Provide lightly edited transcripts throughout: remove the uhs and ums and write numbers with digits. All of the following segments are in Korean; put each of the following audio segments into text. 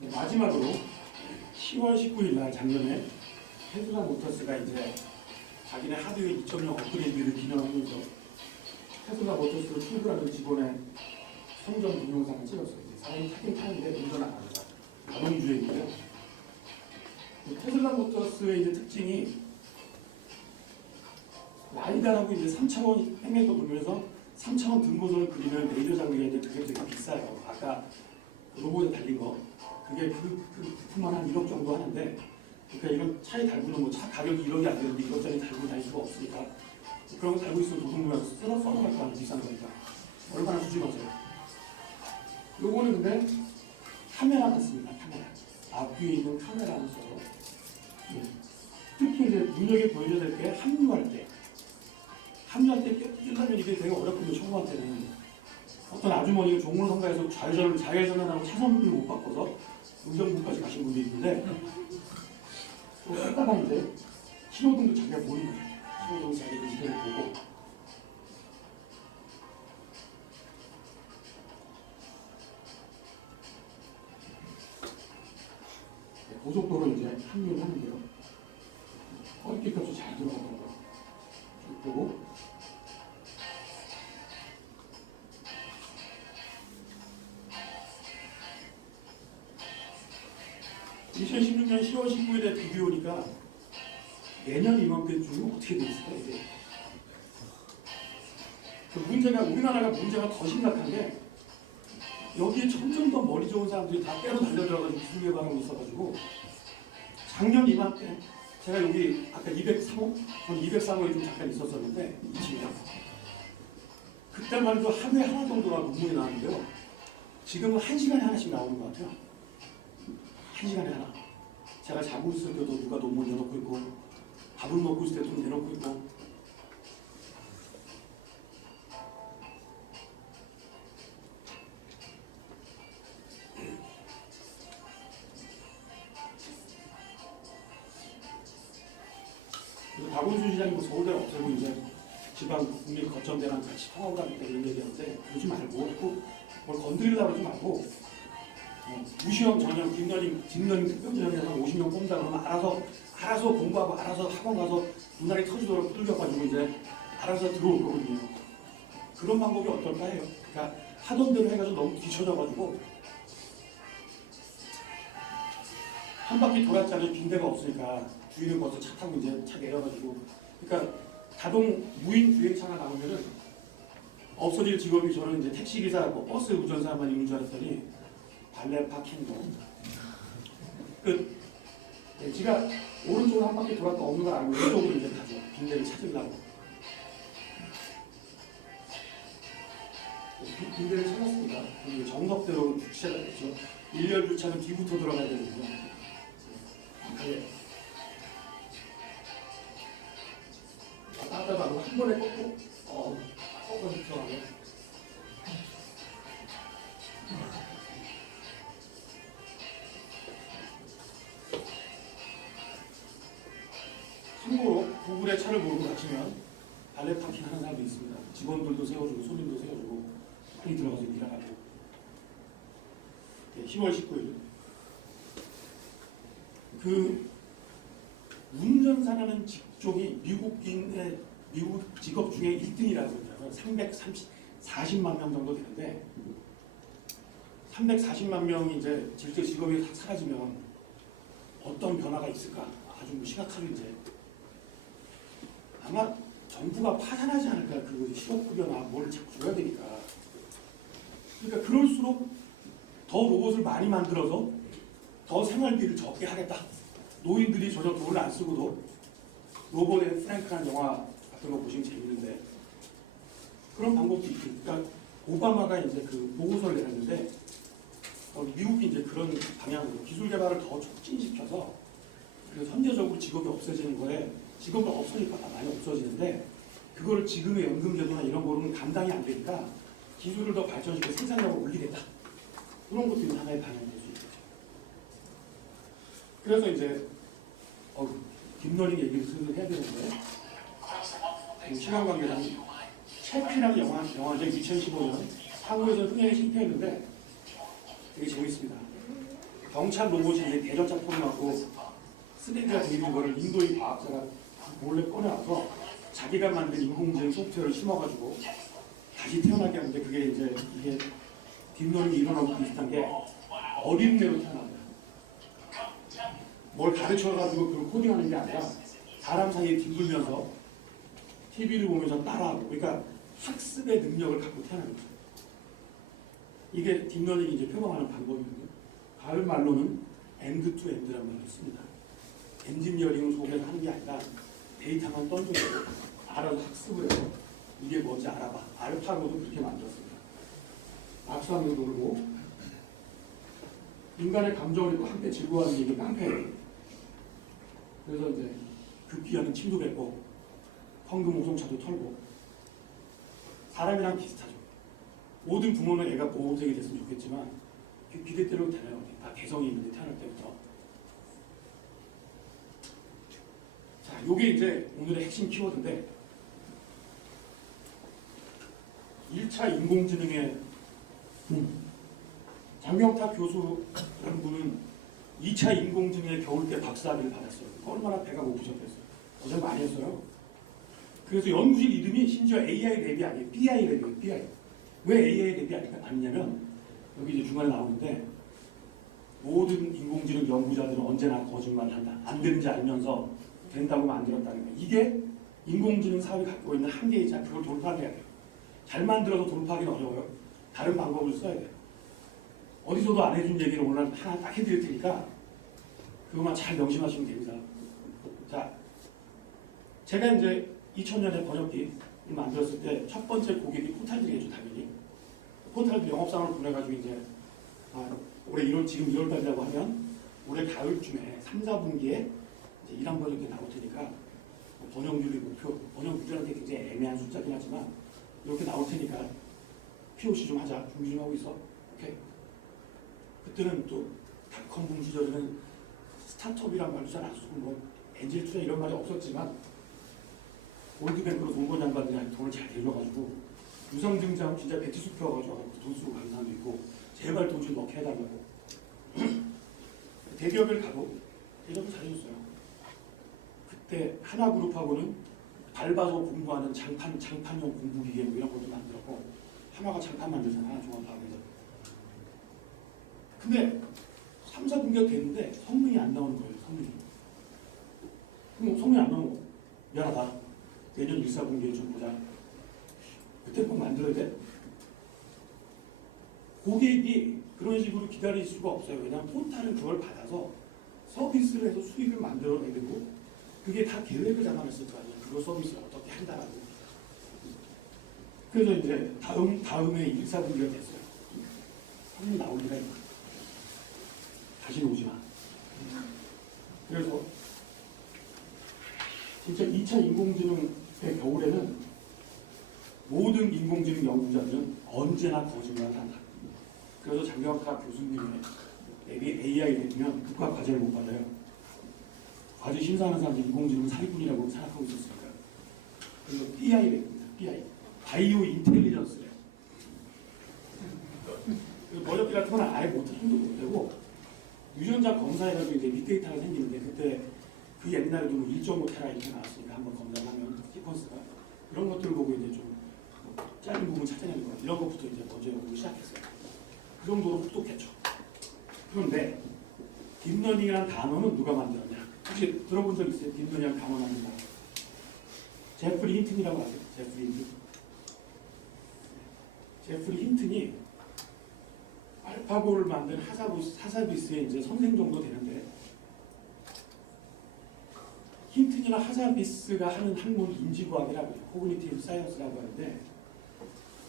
마지막으로 10월 19일 날 작년에 테슬라 모터스가 이제 자기네 하드웨어 2.0 업그레이드를 기념하면서 테슬라 모터스로 출근하는 직원의 성전 동영상을 찍었어요. 사람이 타긴 타는데 운전 안 합니다. 자동주행인데요. 테슬라 모터스의 이제 특징이 라이다라고 이제 3차원 행렬도 돌면서 3차원 등고선을 그리는 레이저 장비가 있는데 그게 되게 비싸요. 아까 로봇에 달린 거. 그게 그 부품만 한 1억 정도 하는데, 그러니까 이런 차에 달고는 뭐 차 가격이 1억이 안 되는데 1억짜리 달고 다닐 수가 없으니까 그런 거 달고 있으면 도둑놈에서 썰어갈 거 아니에요. 비싼 거니까. 얼마나 수준하세요? 요거는 근데 카메라 같습니다. 카메라. 앞뒤에 있는 카메라를 써서. 특히 이제 눈여겨 보여줘야 될 게 합류할 때 뛰려면 이게 되게 어렵거든요. 초보한테는 어떤 아주머니가 종로 상가에서 좌회전하고 차선을 못 바꿔서 의정부까지 가신 분도 있는데, 또 하다가 이제 신호등도 자기가 보는 거예요. 신호등 자기가 위치를 보고. 고속도로 이제 합류를 하는데요. 꺾기값이 잘 들어가더라고요. 쭉 보고. (2016년 10월 19일에) 비교해보니까 내년 이맘때쯤은 어떻게 됐을까 이게. 그 문제가, 우리나라가 문제가 더 심각한 게 여기에 점점 더 머리 좋은 사람들이 다 때로 달려들어가지고 기술 개발하고 있어가지고, 작년 이맘때 제가 여기 아까 203호? 저는 203호에 좀 잠깐 있었었는데 2층에 그때만 해도 하루에 하나 정도가 논문이 나왔는데요. 지금은 1시간에 하나씩 나오는 것 같아요. 1시간에 하나. 제가 자고 있을 때도 누가 논문 내놓고 있고, 밥을 먹고 있을 때도 내놓고 있고. 그래서 박원순 시장이 뭐 서울대 없애고 이제 지방 국립 거점대랑 같이 통합을 하겠다 이런 얘기하는데, 그러지 말고 뭘 건드리려고 하지 말고, 유시형 전형 딥러닝 특별전형에서 50명 뽑는다 그러면 알아서 공부하고 알아서 학원 가서 눈알이 터지도록 뚫려가지고 이제 알아서 들어올 거거든요. 그런 방법이 어떨까 해요. 그러니까 하던 대로 해가지고 너무 뒤쳐져가지고 한 바퀴 돌았잖아요. 빈대가 없으니까 주인은 벌써 차 타고 이제 차 내려가지고, 그러니까 자동 무인 주행차가 나오면은 없어질 직업이, 저는 이제 택시기사, 버스 운전사만 있는 줄 알았더니 발레 파킹도 제가 오른쪽으로 한 바퀴 돌았다 없는 걸 알고 왼쪽으로 이제 가죠. 빈대를 찾으려고. 빈대를 찾았습니다. 정석대로 주차가 됐죠. 일렬 주차는 뒤부터 들어가야 되거든요. 왔다 갔다 하고 한 번에 꺾고 들어가요. 참고로 구글에 차를 몰고 다치면 발레 파킹 하는 사람도 있습니다. 직원들도 세워주고 손님도 세워주고 빨리 들어가서 일하라고. 10월 19일 그 운전사라는 직종이 미국 직업 중에 1등이라고 그러잖아요. 340만 명 정도 되는데, 340만 명이 이제 실제 직업이 사라지면 어떤 변화가 있을까? 아주 심각하게 이제 아마 정부가 파산하지 않을까. 그 실업급여나 뭘 자꾸 줘야 되니까. 그러니까 그럴수록 더 로봇을 많이 만들어서 더 생활비를 적게 하겠다. 노인들이 전혀 돈을 안 쓰고도 로봇의 프랭크라는 영화 같은 거 보시면 재밌는데, 그런 방법도 있고. 그러니까 오바마가 이제 그 보고서를 내놨는데, 미국이 이제 그런 방향으로 기술 개발을 더 촉진시켜서, 그래서 현대적으로 직업이 없어지는 거에, 직업이 없으니까 많이 없어지는데, 그거를 지금의 연금제도나 이런 거로는 감당이 안 되니까 기술을 더 발전시켜 생산력을 올리겠다. 그런 것도 하나의 방향이 될 수 있겠죠. 그래서 이제 딥러닝 얘기를 슬슬 해야 되는데, 시간 관계상 채피라는 영화제 2015년 한국에서 흥행에 실패했는데 되게 재밌습니다. 경찰 로봇이 이제 대전차포를 갖고 쓰레기가 되는 거를 인도의 과학자가 몰래 꺼내와서 자기가 만든 인공지능 소프트웨어를 심어가지고 다시 태어나게 하는데 그게 이제 이게 딥러닝이 일어나고 비슷한 게 어린애로 태어납니다. 뭘 가르쳐가지고 그걸 코딩하는 게 아니라 사람 사이에 뒹굴면서 TV를 보면서 따라하고 그러니까 학습의 능력을 갖고 태어나는 거죠. 이게 딥러닝이 이제 표방하는 방법이거든요. 가을 말로는 엔드-투-엔드라는 말을 씁니다. 엔지니어링을 속에서 하는 게 아니라 데이터만 던져주고 알아서 학습을 해서 이게 뭔지 알아봐. 알파고도 그렇게 만들었습니다. 악수하면서 놀고 인간의 감정을 입고 함께 즐거워하는 게 깡패예요. 그래서 이제 급기야는 침도 뱉고 황금 오송차도 털고 사람이랑 비슷하죠. 모든 부모는 애가 보호색이 됐으면 좋겠지만 비대대로 되나요? 다 개성이 있는데 태어날 때부터. 자, 요게 이제 오늘의 핵심 키워드인데 1차 인공지능의 장경탁 교수라는 분은 2차 인공지능의 겨울때 박사학위를 받았어요. 얼마나 배가 고프셨겠어요. 고생 많이 했어요. 그래서 연구실 이름이 심지어 AI 랩이 아니에요. BI 랩이에요. BI. 왜 AI 랩이 아니냐면 여기 이제 중간에 나오는데 모든 인공지능 연구자들은 언제나 거짓말을 한다. 안 되는지 알면서 된다고 만들었다는 거예요. 이게 인공지능 사업이 갖고 있는 한계이자 그걸 돌파해야 돼요. 잘 만들어서 돌파하기는 어려워요. 다른 방법을 써야 돼요. 어디서도 안 해준 얘기를 오늘 하나 딱 해드릴 테니까 그것만 잘 명심하시면 됩니다. 자, 제가 이제 2000년에 번역기를 만들었을 때 첫 번째 고객이 포탈들이겠죠, 당연히. 포탈들 영업상을 보내가지고 이제 올해 지금 1월달이라고 하면 올해 가을쯤에 3, 4분기에 이제 1한 번역기 나올 테니까 번역률이 목표, 번역률이라는 게 굉장히 애매한 숫자긴 하지만 이렇게 나올 테니까 POC 좀 하자. 준비 좀 하고 있어. 오케이. 그때는 또 닷컴 붐 시절에는 스타트업이란 말도 잘 안 쓰고 뭐 엔젤 투자 이런 말이 없었지만 월드뱅크로 돈 번 양반들이 돈을 잘 대줘가지고 유성 등장 진짜 배치수 펴가지고 돈 쓰고 가는 사람도 있고 제발 돈 좀 넣게 해달라고 대기업을 가도 대기업도 잘해줬어요. 그때 하나그룹하고는 밟아서 공부하는 장판용 공부기계 뭐 이런 것도 만들었고 하나가 장판 만들잖아 종합파업에서. 근데 3, 4분기가 됐는데 성능이 안 나오는 거예요. 성능이. 그럼 성능이 안 나오고 미안하다. 내년 1, 4분기에 좀 보자. 그때 꼭 만들어야 돼? 고객이 그런 식으로 기다릴 수가 없어요. 왜냐하면 포탈은 그걸 받아서 서비스를 해서 수익을 만들어내야 되고 그게 다 계획을 잡아냈을 거 아니에요. 그거 서비스를 어떻게 한다라고. 그래서 이제 다음에 1, 4분기가 됐어요. 성능이 나올 리가 있나. 다시는 오지 마. 그래서 진짜 2차 인공지능의 겨울에는 모든 인공지능 연구자들은 언제나 거짓말을 한다. 그래서 장경탁 교수님의 AI 내면 국가 과제를 못 받아요. 과제 심사하는 사람들이 인공지능 사기꾼이라고 생각하고 있었으니까. 그래서 BI입니다. BI. 바이오 인텔리전스래요. 번역기 같은 건 아예 힘도 못 되고 유전자 검사해가지고 이제 빅데이터가 생기는데 그때 그 옛날에도 1.5테라 이렇게 나왔으니까 한번 검사하면 시퀀스가 이런 것들을 보고 이제 좀 짧은 부분 찾아내는 거 이런 것부터 이제 먼저 연구를 시작했어요. 그 정도로 똑똑했죠. 그런데 딥러닝이라는 단어는 누가 만들었냐? 혹시 들어본 적 있어요? 딥러닝이라는 단어 만든 사람? 제프리 힌튼이라고 아세요? 제프리 힌튼. 제프리 힌튼이 알파고를 만든 하사비스의 이제 선생 정도 되는데 힌튼이나 하사비스가 하는 학문이 인지과학이라고 해요. 코그니티브 사이언스라고 하는데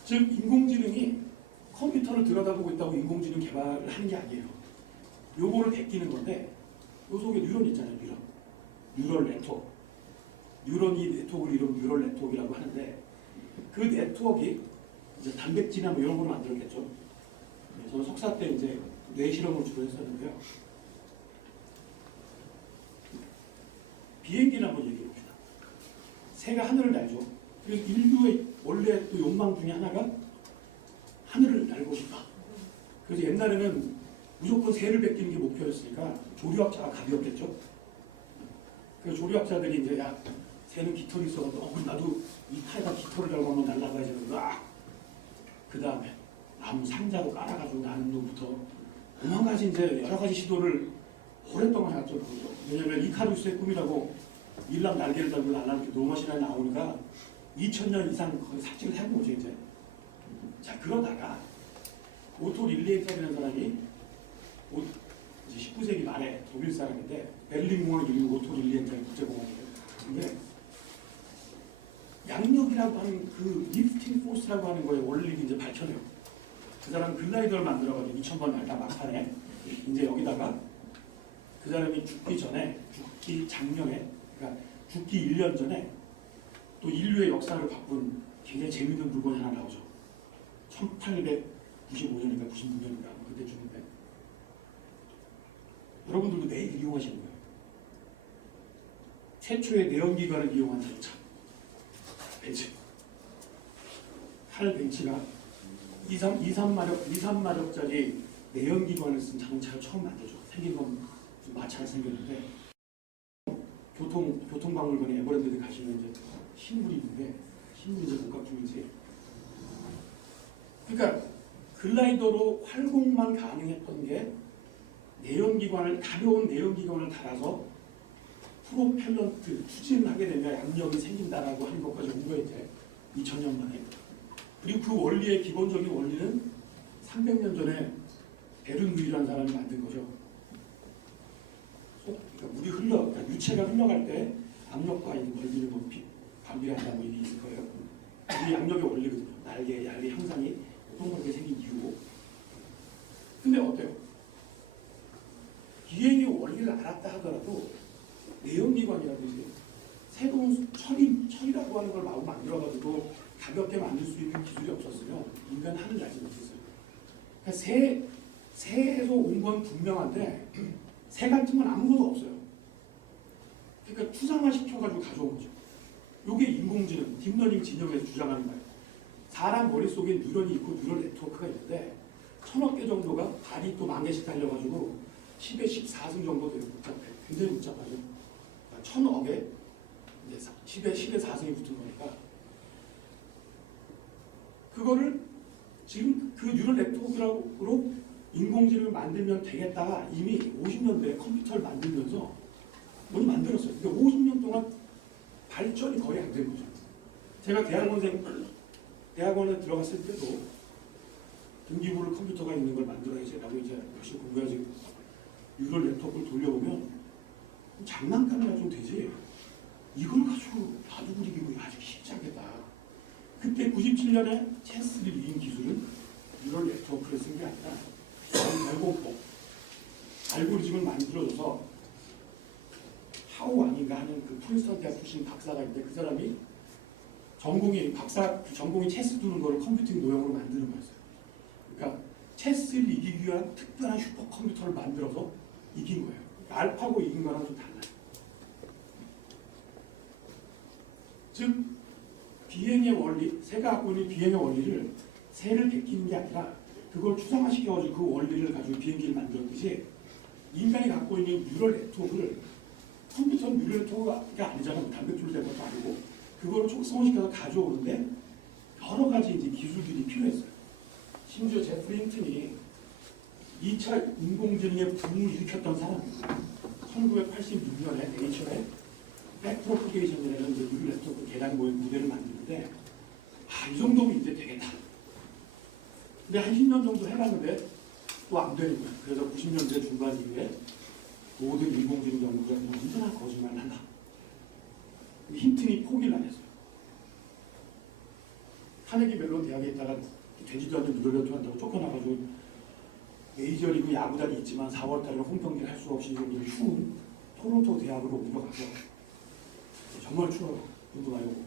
즉 인공지능이 컴퓨터를 들여다보고 있다고 인공지능 개발을 하는 게 아니에요. 요거를 베끼는 건데 요 속에 뉴런 있잖아요. 뉴럴 네트워크. 뉴런이 네트워크를 이루는 뉴럴 네트워크라고 하는데 그 네트워크가 이제 단백질이나 뭐 이런 걸 만들었겠죠. 저는 석사 때 이제 뇌 실험을 주로 했었는데요. 비행기를 한번 얘기해 봅시다. 새가 하늘을 날죠. 그래서 인류의 원래 또 욕망 중에 하나가 하늘을 날고 싶다. 그래서 옛날에는 무조건 새를 베끼는 게 목표였으니까 조류학자가 갑이었겠죠. 그 조류학자들이 이제 야 새는 깃털이 있어서 그럼 나도 이 타에다 깃털을 달고 한번 날라가야지. 그 다음에 나무 상자로 깔아가지고 나는 놈부터 오만 가지 이제 여러 가지 시도를 오랫동안 했죠. 왜냐면 이카루스의 꿈이라고 일남 날개를 달고 날라는 로마신화에 나오니까 2000년 이상 거의 삭제를 해보죠 이제. 자 그러다가 오토 릴리엔터라는 사람이 이제 19세기 말에 독일 사람인데 베를린 공항을 이루고 오토 릴리엔터의 국제공항이에요. 근데 양력이라고 하는 그 리프팅 포스라고 하는 거에 원리를 이제 밝혀내요. 그 사람 글라이더를 만들어가지고 2000번 날다 막판에 이제 여기다가 그 사람이 죽기 작년에 그러니까 죽기 1년 전에 또 인류의 역사를 바꾼 굉장히 재미있는 물건이 하나 나오죠. 1895년인가 99년인가 그때쯤인데 여러분들도 매일 이용하시는 거예요. 최초의 내연기관을 이용한 자동차 벤츠. 칼 벤츠가 2,3마력짜리 내연기관을 쓴 자동차를 처음 만들죠. 생긴 건 좀 마차가 생겼는데 교통박물관에 에버랜드에 가시면 이제 신물이 있는데 신물이 이제 복각 중이지. 그러니까 글라이더로 활공만 가능했던 게 가벼운 내연기관을 달아서 프로펠런트 추진을 하게 되면 양력이 생긴다라고 하는 것까지 온 거예요 이제 2000년 만에. 그리고 그 원리의 기본적인 원리는 300년 전에 베른누이라는 사람이 만든 거죠. 그러니까 물이 그러니까 유체가 흘러갈 때 압력과 원리를 높이 반비례한다 뭐 이게 있을 거예요. 이 양력의 원리거든요. 날개, 얄리 형상이 동그랗게 생긴 이유고. 근데 어때요? 비행의 원리를 알았다 하더라도 내연기관이라든지 새로운 철이라고 하는 걸 마구 만들어가지고 가볍게 만들 수 있는 기술이 없었으면 인간 하늘 날지 못했어요. 그러니까 새에서 온 건 분명한데 새 같은 건 아무것도 없어요. 그러니까 추상화 시켜가지고 가져온 거죠. 이게 인공지능, 딥러닝 진영에서 주장하는 거예요. 사람 머릿속에 뉴런이 있고 뉴럴 네트워크가 있는데 1000억 개 정도가 발이 또 10,000개씩 달려가지고 10에 14승 정도 되는 굉장히 복잡하죠. 1000억에 이제 10에 4승이 붙은 거니까 그거를 지금 그 뉴럴 네트워크로 인공지능을 만들면 되겠다가 이미 50년대에 컴퓨터를 만들면서 먼저 만들었어요. 그러니까 50년 동안 발전이 거의 안 된 거죠. 제가 대학원에 들어갔을 때도 등기부를 컴퓨터가 있는 걸 만들어야지 라고 이제 열심히 공부해야지 뉴럴 네트워크를 돌려보면 장난감이라 좀 되지 이걸 가지고 바둑 그리기 아주 쉽지 않겠다. 그때 97년에 챈스를 이긴 기술은 뉴럴 네트워크를 쓴 게 아니라 발공법, 알고리즘을 만들어줘서 하우 아닌가 하는 그 프린스턴 대학 출신 박사가 있는데 그 사람이 전공이 체스 두는 거를 컴퓨팅 모형으로 만드는 거였어요. 그러니까 체스를 이기기 위한 특별한 슈퍼컴퓨터를 만들어서 이긴 거예요. 알파고 이긴 거랑 좀 달라요. 즉 비행의 원리, 새가 갖고 있는 비행의 원리를 새를 베끼는 게 아니라 그걸 추상화시켜가지고 그 원리를 가지고 비행기를 만들었듯이 인간이 갖고 있는 뉴럴 네트워크를 컴퓨터는 뉴럴 네트워크가 아니잖아요. 단백질로 된 것도 아니고 그거를 촉성시켜서 가져오는데 여러 가지 이제 기술들이 필요했어요. 심지어 제프리 힌튼이 2차 인공지능의 붐을 일으켰던 사람이에요. 1986년에 네이처에 백프로포게이션이라는 뉴럴 네트워크 계단 모형 모델을 만드는데 이 정도면 이제 되겠다. 근데 한 10년 정도 해봤는데 또 안 되는 거야. 그래서 90년대 중반 이후에 모든 인공지능 연구가 언제나 거짓말을 한다. 힌튼이 포기를 안 했어요. 카네기 멜론 대학에 있다가 되지도 않는 뉴럴 네트워크 한다고 쫓겨나가지고 메이저리그 야구단이 있지만 4월달에 홈경기를 할 수 없이 좀 추운 토론토 대학으로 옮겨가서 정말 추워요. 눈도 많이 오고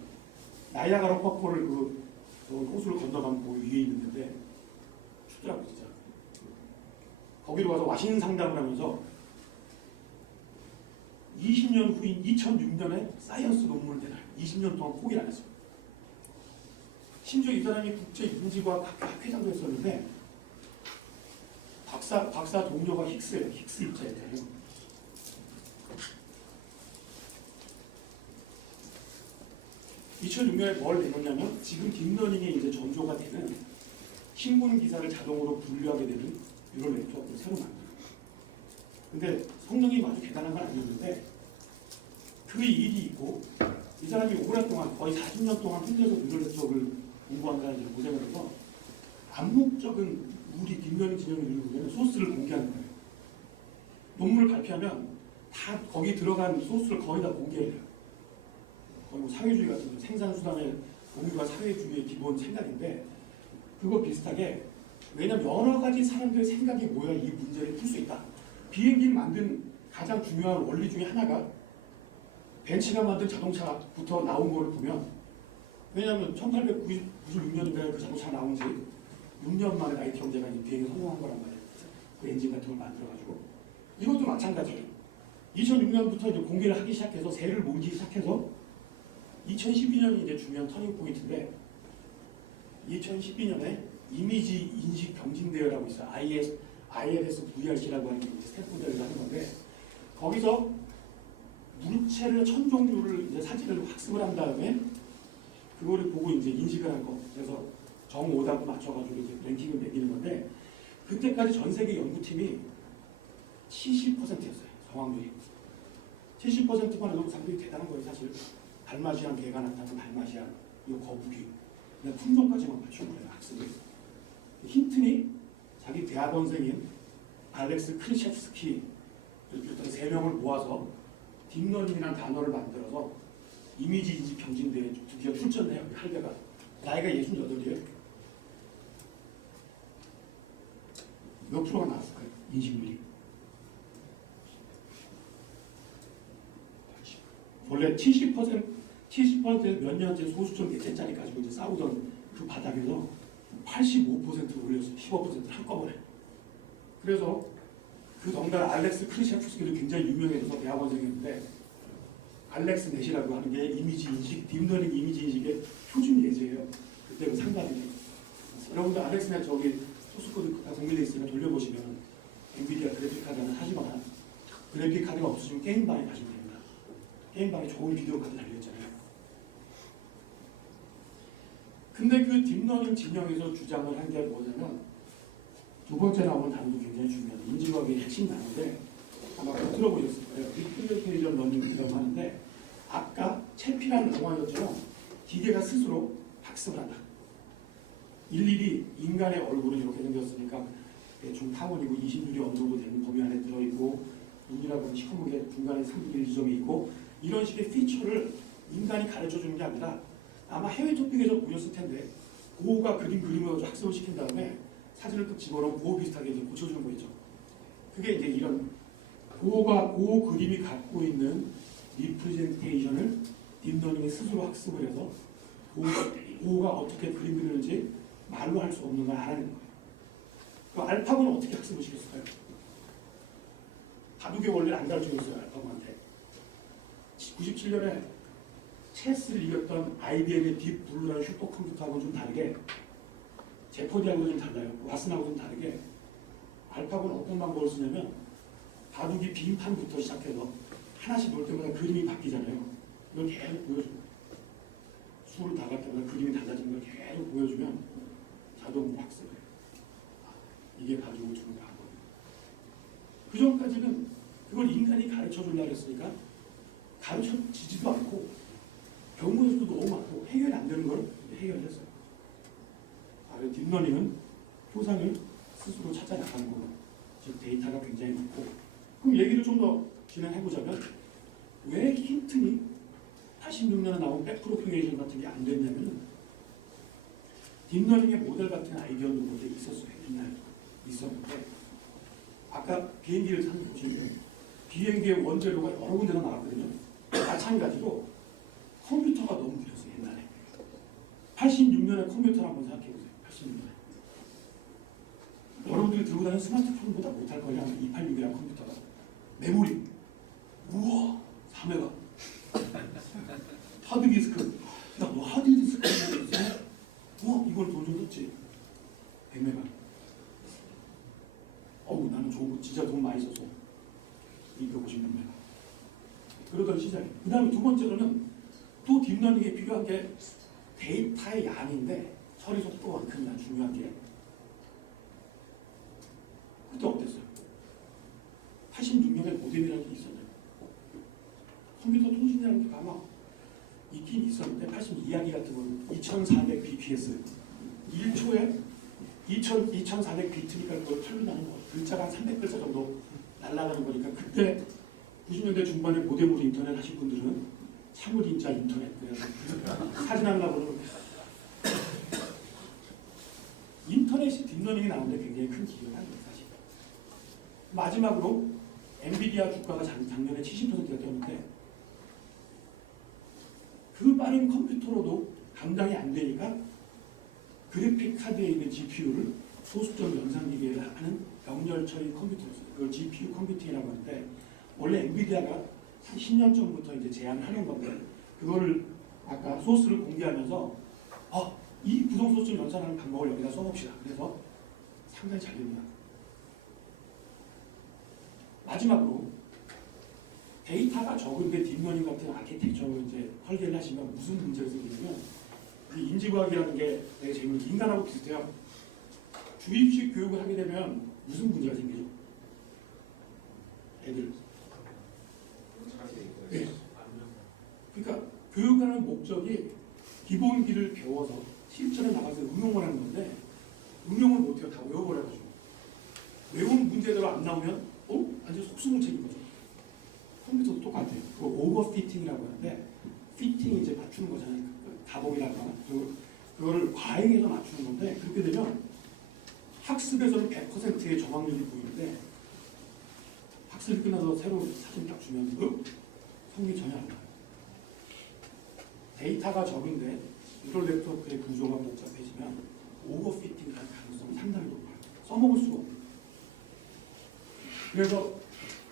나이아가라 폭포를 그 호수를 건너가면 그 위에 있는데 춥더라고 진짜. 거기로 가서 와신 상담을 하면서 20년 후인 2006년에 사이언스 논문을 내놔요. 20년 동안 포기를 안 했어요. 심지어 이 사람이 국제인지과학 학회장도 했었는데 박사 동료가 힉스예요. 힉스 입자였잖아요. (2006년에) 뭘 내놓냐면 지금 딥러닝에 이제 전조가 되는 신문 기사를 자동으로 분류하게 되는 뉴럴 네트워크를 새로 만들어요. 근데 성능이 아주 대단한 건 아니었는데 그 일이 있고 이 사람이 오랫동안 거의 40년 동안 혼자서 뉴럴 네트워크를 공부한다는 고생을 해서 암묵적인 우리 딥러닝 진영을 이루면 소스를 공개하는 거예요. 논문을 발표하면 다 거기 들어간 소스를 거의 다 공개해요. 거의 뭐 사회주의 같은 생산수단의 공유가 사회주의의 기본 생각인데 그거 비슷하게 왜냐면 여러 가지 사람들의 생각이 모여 이 문제를 풀 수 있다. 비행기를 만든 가장 중요한 원리 중에 하나가 벤츠가 만든 자동차부터 나온 거를 보면 왜냐하면 1896년인가에 그 자동차가 나온 지 6년 만에 라이트 형제가 비행에 성공한 거란 말이에요. 그 엔진 같은 걸 만들어가지고 이것도 마찬가지예요. 2006년부터 이제 공개를 하기 시작해서 세를 모으기 시작해서 2012년이 이제 중요한 터닝 포인트인데 2012년에 이미지 인식 경진대회라고 있어요. ILS VRC라고 하는 게 스탠포드에서 하는 건데 거기서 물체를 1000종류를 이제 사진을 학습을 한 다음에 그거를 보고 이제 인식을 할 거. 그래서 정오답을 맞춰가지고 이제 랭킹을 매기는 건데 그때까지 전 세계 연구팀이 70%였어요. 정확률이. 70%만 해도 상당히 대단한 거예요. 사실 달마시안 개가 나타난 달마시안 이 거북이 그냥 품종까지만 맞춘 거예요. 학습을. 힌트니 자기 대학원생인 알렉스 크리셰프스키를 비롯한 3명을 모아서 딥러닝이라는 단어를 만들어서 이미지 인식 경진대회에 드디어 출전해요. 할배가 나이가 68이에요. 몇 프로가 나왔을까요? 인식률이. 원래 70%몇 년째 소수점 개짜리 가지고 이제 싸우던 그 바닥에서 85%를 올렸어요. 15%를 한꺼번에. 그래서 그 덩달아 알렉스 크리셰프스키도 굉장히 유명해져서 대학원생이었는데 알렉스 넷이라고 하는 게 이미지 인식, 딥러닝 이미지 인식의 표준 예제예요. 그때 그 상담이. 여러분들 알렉스 넷 저기 소스코드 다 공개되어 있으니까 돌려보시면 엔비디아 그래픽 카드 하나 사시거나 그래픽 카드가 없으시면 게임방에 가시면 됩니다. 게임방에 좋은 비디오 카드 달려있잖아요. 근데 그 딥러닝 진영에서 주장을 한 게 뭐냐면 두 번째 나오는 단어도 굉장히 중요해요. 인지과학의 핵심 단어인데 아마 못 들어보셨을 거예요. 리플레이션 러닝이라고 하는데 아까 채피라는 동화였처럼 기계가 스스로 학습을 한다. 일일이 인간의 얼굴은 이렇게 생겼으니까 대충 타원이고 20mm 어느 정도 되는 범위 안에 들어있고 눈이라고 하는 시커멓게 중간에 3분의 1 지점이 있고 이런 식의 피처를 인간이 가르쳐주는 게 아니라 아마 해외 토픽에서 보셨을 텐데 고호가 그림을 학습을 시킨 다음에 사진을 딱 집어넣어 고호 비슷하게 이제 고쳐주는 거 있죠. 그게 이제 이런 고호 그림이 갖고 있는 리프레젠테이션을 딥러닝이 스스로 학습을 해서 고호가 어떻게 그림 그리는지 말로 할 수 없는 걸 알아내는 거예요. 그 알파고는 어떻게 학습을 시켰을까요? 바둑의 원리를 안 가르쳐줬어요. 알파고한테. 97년에 체스를 이겼던 IBM의 딥블루라는 슈퍼컴퓨터하고는 좀 다르게 제퍼디하고는 좀 달라요. 왓슨하고는 좀 다르게 알파고는 어떤 방법을 쓰냐면 바둑이 빈판부터 시작해서 하나씩 놓을 때마다 그림이 바뀌잖아요. 이걸 계속 보여줘요. 수를 다 갈 때마다 그림이 달라지는 걸 계속 보여주면 자동으로 학습을 해요. 이게 바둑을 주는 방법이에요. 그 전까지는 그걸 인간이 가르쳐주려고 했으니까 가르쳐지지도 않고 경우의 수도 너무 많고 해결이 안 되는 걸 해결을 했어요. 딥러닝은 표상을 스스로 찾아나가는 거고 즉 데이터가 굉장히 많고 그럼 얘기를 좀 더 진행해보자면 왜 힌트니 86년에 나온 백프로피게이션 같은 게 안 됐냐면 딥러닝의 모델 같은 아이디어도 그때 있었어요. 옛날에 있었는데 아까 비행기를 타는 보시면 비행기의 원재료가 여러 군데서 나왔거든요. 마찬가지로 컴퓨터가 너무 느렸어요. 옛날에 86년에 컴퓨터를 한번 생각해보세요. 86년에 여러분들이 들고 다니는 스마트폰보다 못할 거냐 286이라는 컴퓨터가 메모리 우와 3메가 하드디스크 야너 하드디스크 우와 이걸 돈 좀 썼지 100메가 어우 나는 좋은 거 진짜 돈 많이 써서 입혀보시면 됩니다. 그러던 시작이. 그 다음에 두 번째로는 또 딥러닝에 필요한 게 데이터의 양인데 처리 속도만큼이나 중요한 게 그때 어땠어요? 86년에 모뎀이라는 게 있었나요? 컴퓨터 통신이라는 게 아마 있긴 있었는데 82이야기 같은 건 2400 bps 1초에 2400 비트니까 그걸 털린다는 거. 글자가 한 300글자 정도 날아가는 거니까 그때 90년대 중반에 모뎀으로 인터넷 하신 분들은 참을 인자 인터넷 그래서 사진 하려고 그러면 인터넷이 딥러닝이 나오는데 굉장히 큰 기여를 합니다. 사실. 마지막으로 엔비디아 주가가 작년에 70%가 뛰었는데 그 빠른 컴퓨터로도 감당이 안 되니까 그래픽 카드에 있는 GPU를 소수점 연산기계에 하는 병렬 처리 컴퓨터였어요. 그걸 GPU 컴퓨팅이라고 하는데 원래 엔비디아가 한 10년 전부터 이제 제안을 하는 건데 그거를 아까 소스를 공개하면서 이 구동 소스 연산하는 방법을 여기다 써봅시다. 그래서 상당히 잘 됩니다. 마지막으로 데이터가 적은데 딥러닝 같은 아키텍처로 이제 설계를 하시면 무슨 문제가 생기냐면 이 인지과학이라는 게 되게 재밌는 인간하고 비슷해요. 주입식 교육을 하게 되면 무슨 문제가 생기죠? 애들. 네. 그러니까 교육하는 목적이 기본기를 배워서 실전에 나가서 응용을 하는 건데 응용을 못해요. 다 외워버려가지고. 외운 문제대로 안 나오면 완전 속수무책인 거죠. 컴퓨터도 똑같아요. 그거 오버피팅이라고 하는데 피팅이 이제 맞추는 거잖아요. 가공이라거나 그거를 과잉해서 맞추는 건데 그렇게 되면 학습에서는 100%의 정확률이 보이는데 학습이 끝나서 새로 사진 딱 주면 성능이 전혀 안 나요. 데이터가 적은데 뉴럴 네트워크의 구조가 복잡해지면 오버피팅을 할 가능성이 상당히 높아요. 써먹을 수가 없어요. 그래서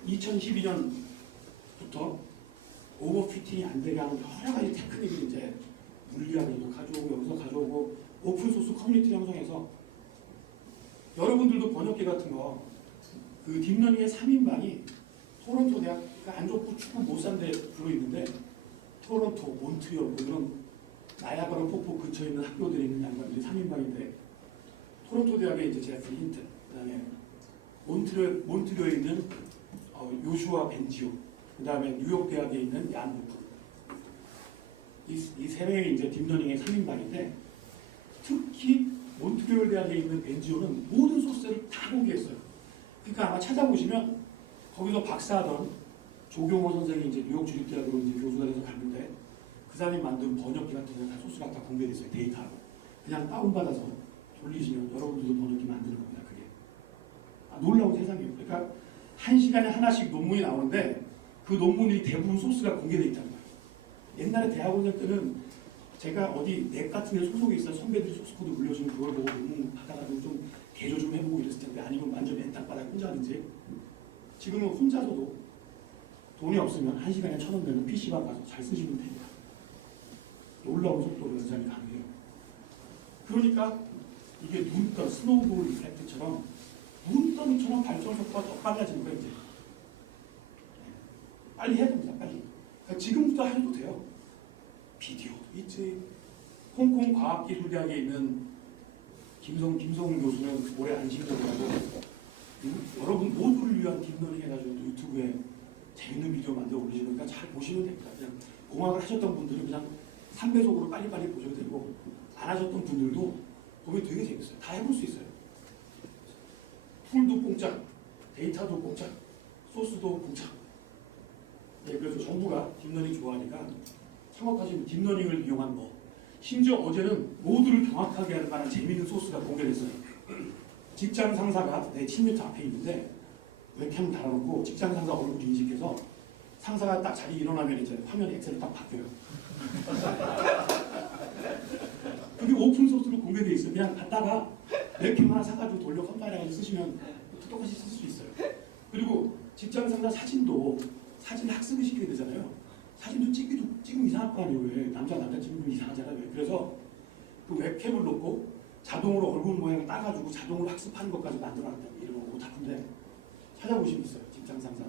2012년부터 오버피팅이 안 되게 하는 여러 가지 테크닉을 이제 물리학에도 가져오고 여기서 가져오고 오픈소스 커뮤니티 형성해서 여러분들도 번역기 같은 거 그 딥러닝의 3인방이 토론토 대학 안 좋고 축구 못 산데 들어있는데 토론토, 몬트리올 뭐 이런 나야가라 폭포 근처에 있는 학교들이 있는 양반들이 3인방인데 토론토 대학에 이제 제프 힌튼 그다음에 몬트리올에 있는 요슈아 벤지오 그다음에 뉴욕 대학에 있는 얀 부프 이 세 명이 이제 딥러닝의 3인방인데 특히 몬트리올 대학에 있는 벤지오는 모든 소스를 다 공개했어요. 그러니까 아마 찾아보시면 거기서 박사하던 조경호 선생이 이제 뉴욕 주립대학으로 이제 교수가 돼서 갔는데 그 사람이 만든 번역기 같은 거 다 소스가 다 공개됐어요. 데이터로. 그냥 다운받아서 돌리시면 여러분들도 번역기 만드는 겁니다. 그게. 놀라운 세상이에요. 그러니까 한 시간에 하나씩 논문이 나오는데 그 논문이 대부분 소스가 공개되어 있다는 거예요. 옛날에 대학원생 때는 제가 어디 랩 같은 데 소속에 있어 선배들이 소스코드 물려주면 그걸 보고 논문 받아가지고 좀 개조 좀 해보고 이랬을 텐데 아니면 완전 맨땅바닥 혼자 하든지 지금은 혼자서도 돈이 없으면 한 시간에 1,000원 되는 PC방 가서 잘 쓰시면 됩니다. 놀라운 속도로 연산이 가능해요. 그러니까 이게 눈떠 스노우볼 이펙트처럼 눈더미처럼 발전 속도가 더 빨라지는 거예요. 이제 빨리 해야 됩니다. 빨리. 그러니까 지금부터 해도 돼요. 비디오도 있지. 홍콩 과학기술대학에 있는 김성훈 교수는 올해 안심적이라고 여러분 모두를 위한 딥러닝 해가지고 유튜브에 재밌는 비디오 만들어 올리시니까 잘 보시면 됩니다. 그냥 공학을 하셨던 분들은 그냥 3배속으로 빨리빨리 보셔도 되고 안 하셨던 분들도 보면 되게 재밌어요. 다 해볼 수 있어요. 툴도 공짜, 데이터도 공짜, 소스도 공짜. 네, 그래서 정부가 딥러닝 좋아하니까 창업하시는 딥러닝을 이용한 뭐 심지어 어제는 모두를 경악하게 할 만한 재미있는 소스가 공개됐어요. 직장 상사가 내 침대터 앞에 있는데 웹캠 달아놓고 직장 상사 얼굴 인식해서 상사가 딱 자리 일어나면 이제 화면 엑셀로 딱 바뀌어요. 그게 오픈 소스로 공개돼 있어요. 그냥 갖다가 웹캠 하나 사가지고 돌려 컴파일해가지고 쓰시면 똑같이 쓸 수 있어요. 그리고 직장 상사 사진도 사진 학습을 시키게 되잖아요. 사진도 찍으면 이상할 거 아니에요. 왜? 남자 찍으면 이상하잖아요. 왜? 그래서 그 웹캠을 놓고 자동으로 얼굴 모양을 따가지고 자동으로 학습하는 것까지 만들어놨다. 이런 거 오타쿠인데 찾아오시면 있어요. 직장 상사.